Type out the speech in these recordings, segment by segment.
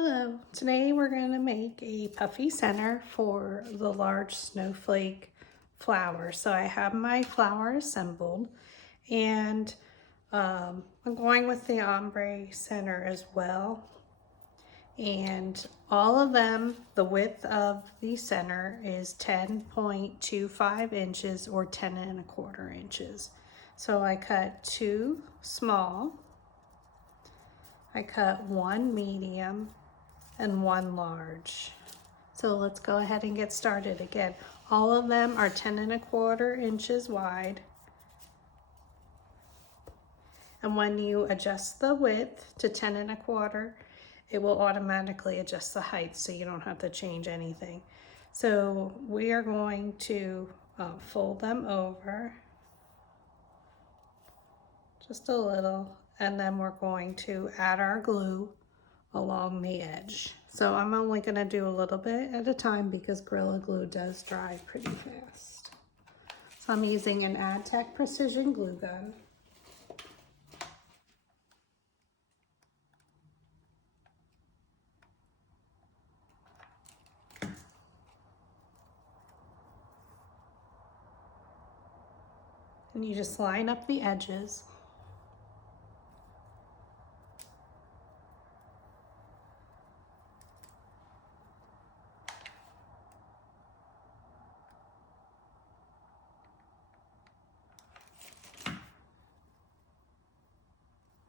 Hello, today we're going to make a puffy center for the large snowflake flower. So I have my flower assembled and I'm going with the ombre center as well. And all of them, the width of the center is 10.25 inches or 10 1/4 inches. So I cut 2 small, I cut 1 medium, and 1 large. So let's go ahead and get started. Again, all of them are 10 1/4 inches wide. And when you adjust the width to 10 1/4, it will automatically adjust the height so you don't have to change anything. So we are going to fold them over just a little, and then we're going to add our glue along the edge. So I'm only going to do a little bit at a time because Gorilla Glue does dry pretty fast. So I'm using an AdTech precision glue gun. And you just line up the edges.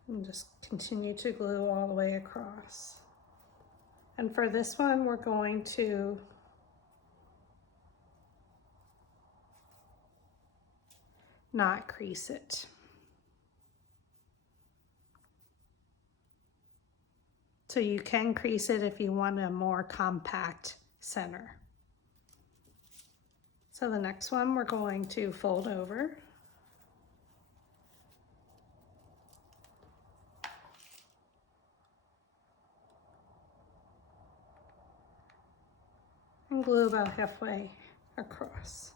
And just continue to glue all the way across. And for this one, we're going to not crease it. So you can crease it if you want a more compact center. So the next one we're going to fold over. And glue about halfway across.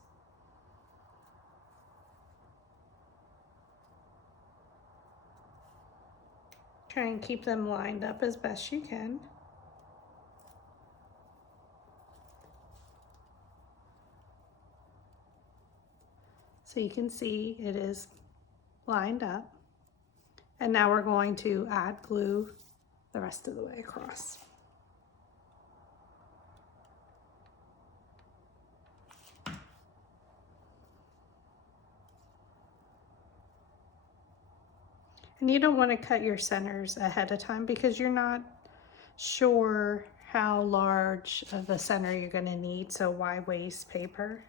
Try and keep them lined up as best you can. So you can see it is lined up. And now we're going to add glue the rest of the way across. And you don't want to cut your centers ahead of time because you're not sure how large of the center you're going to need, so why waste paper?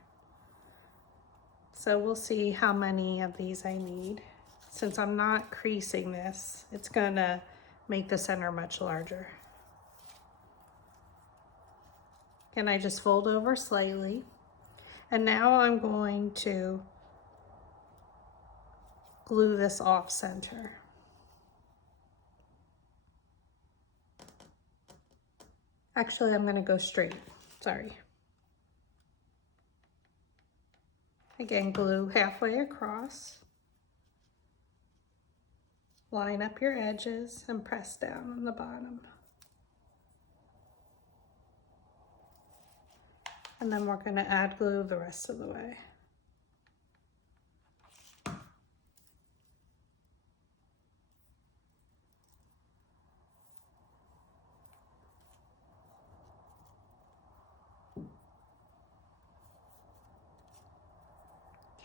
So we'll see how many of these I need. Since I'm not creasing this, it's going to make the center much larger. And I just fold over slightly. And now I'm going to glue this off center. Actually, I'm going to go straight. Sorry. Again, glue halfway across. Line up your edges and press down on the bottom. And then we're going to add glue the rest of the way.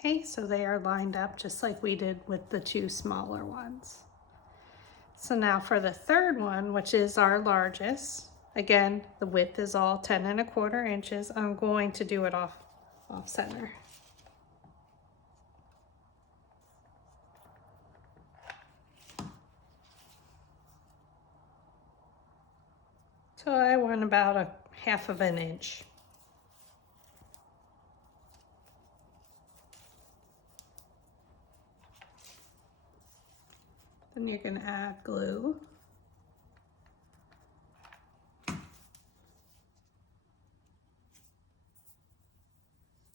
Okay, so they are lined up just like we did with the 2 smaller ones. So now for the third one, which is our largest, again, the width is all 10 1/4 inches. I'm going to do it off center. So I want about a 1/2 inch. Then you're going to add glue.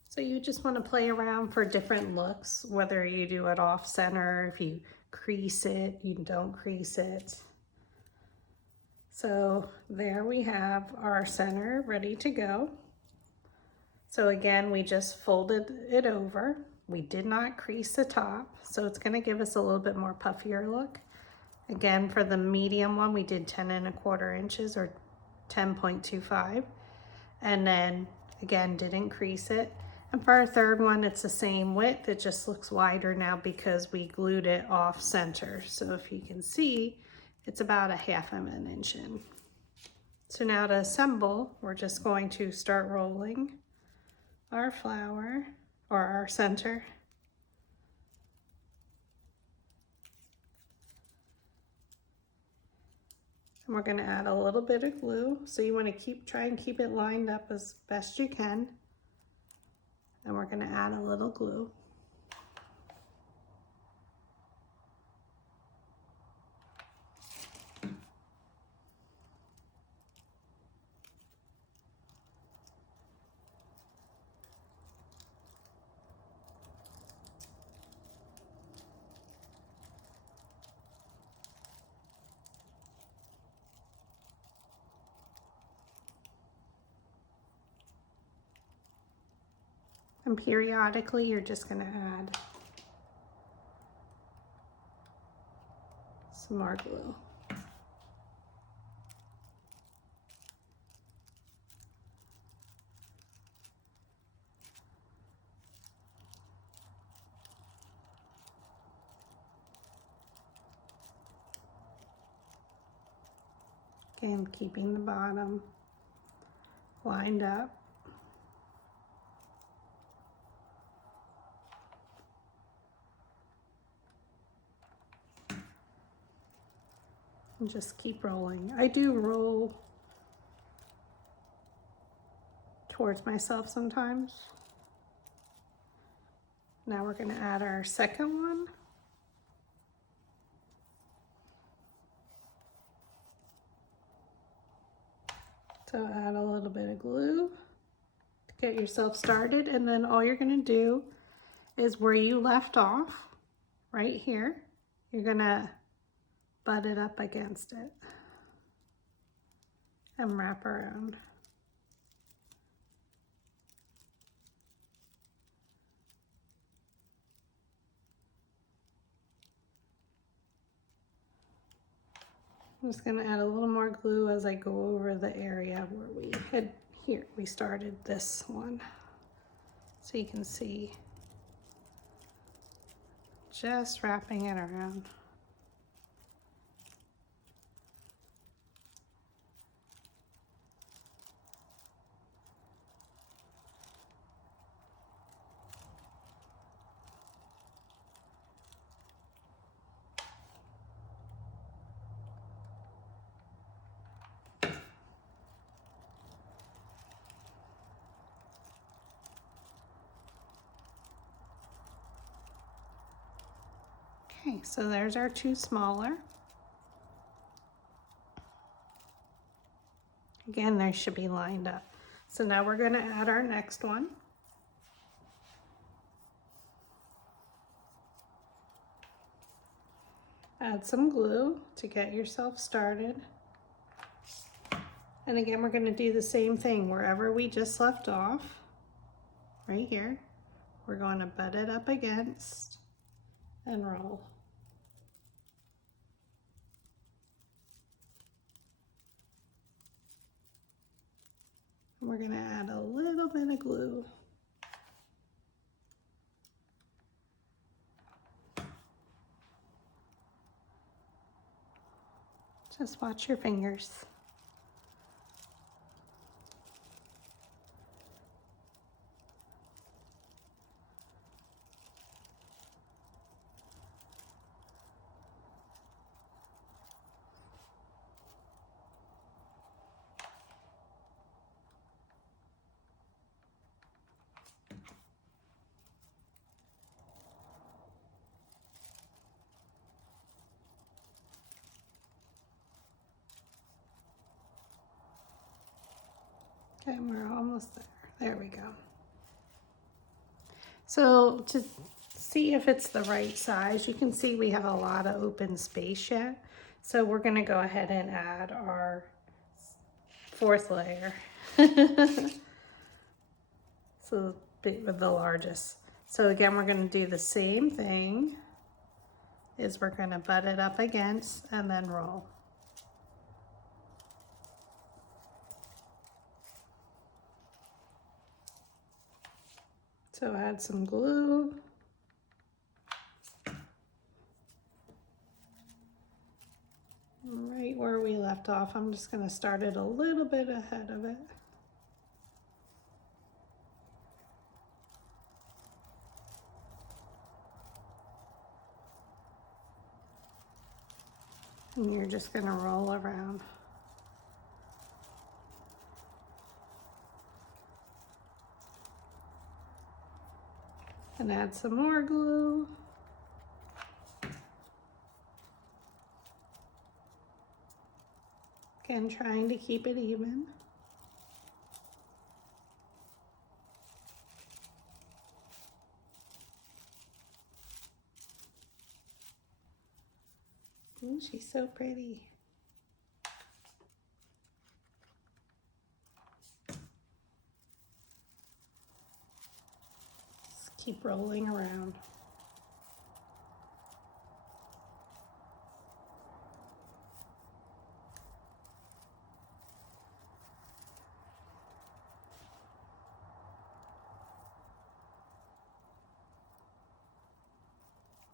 So you just want to play around for different looks, whether you do it off center, if you crease it, you don't crease it. So there we have our center ready to go. So again, we just folded it over. We did not crease the top, so it's gonna give us a little bit more puffier look. Again, for the medium one, we did 10¼ inches or 10.25. And then again, didn't crease it. And for our third one, it's the same width. It just looks wider now because we glued it off center. So if you can see, it's about a 1/2 inch in. So now to assemble, we're just going to start rolling our flower or our center. And we're going to add a little bit of glue. So you want to try and keep it lined up as best you can. And we're going to add a little glue. And periodically, you're just going to add some more glue. Again, keeping the bottom lined up. And just keep rolling. I do roll towards myself sometimes. Now we're going to add our second one. So add a little bit of glue to get yourself started, and then all you're going to do is where you left off, right here, you're going to butt it up against it and wrap around. I'm just going to add a little more glue as I go over the area where we started this one. So you can see, just wrapping it around. Okay, so there's our two smaller. Again, they should be lined up. So now we're going to add our next one. Add some glue to get yourself started. And again, we're going to do the same thing wherever we just left off, right here. We're going to butt it up against and roll. And we're going to add a little bit of glue. Just watch your fingers. Okay, we're almost there. There we go. So to see if it's the right size, you can see we have a lot of open space yet. So we're gonna go ahead and add our 4th layer. So the largest. So again, we're gonna do the same thing, is we're gonna butt it up against and then roll. So add some glue. Right where we left off, I'm just gonna start it a little bit ahead of it. And you're just gonna roll around. And add some more glue. Again, trying to keep it even. Ooh, she's so pretty. Just keep rolling around.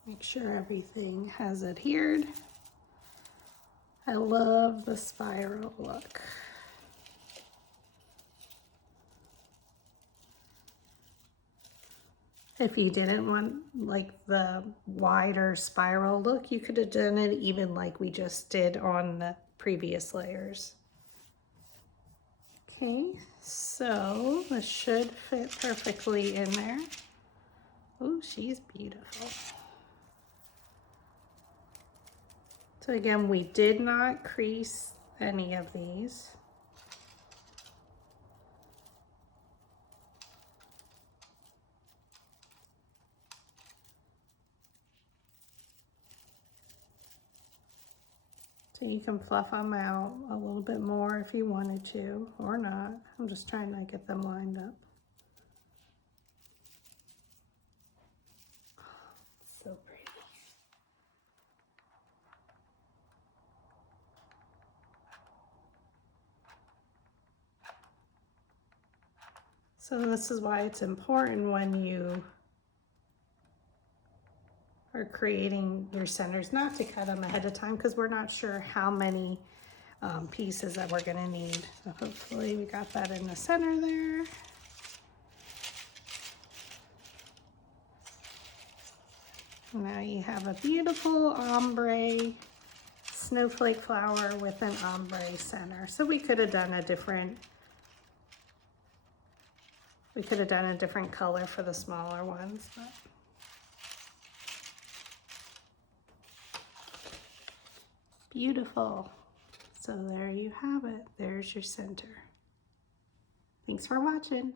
Make sure everything has adhered. I love the spiral look. If you didn't want like the wider spiral look, you could have done it even like we just did on the previous layers. Okay, so this should fit perfectly in there. Oh, she's beautiful. So again, we did not crease any of these. So you can fluff them out a little bit more if you wanted to, or not. I'm just trying to get them lined up. So pretty. So this is why it's important when you are creating your centers not to cut them ahead of time, because we're not sure how many pieces that we're gonna need. So hopefully we got that in the center there. Now you have a beautiful ombre snowflake flower with an ombre center. So we could have done a different color for the smaller ones, but beautiful. So there you have it. There's your center. Thanks for watching.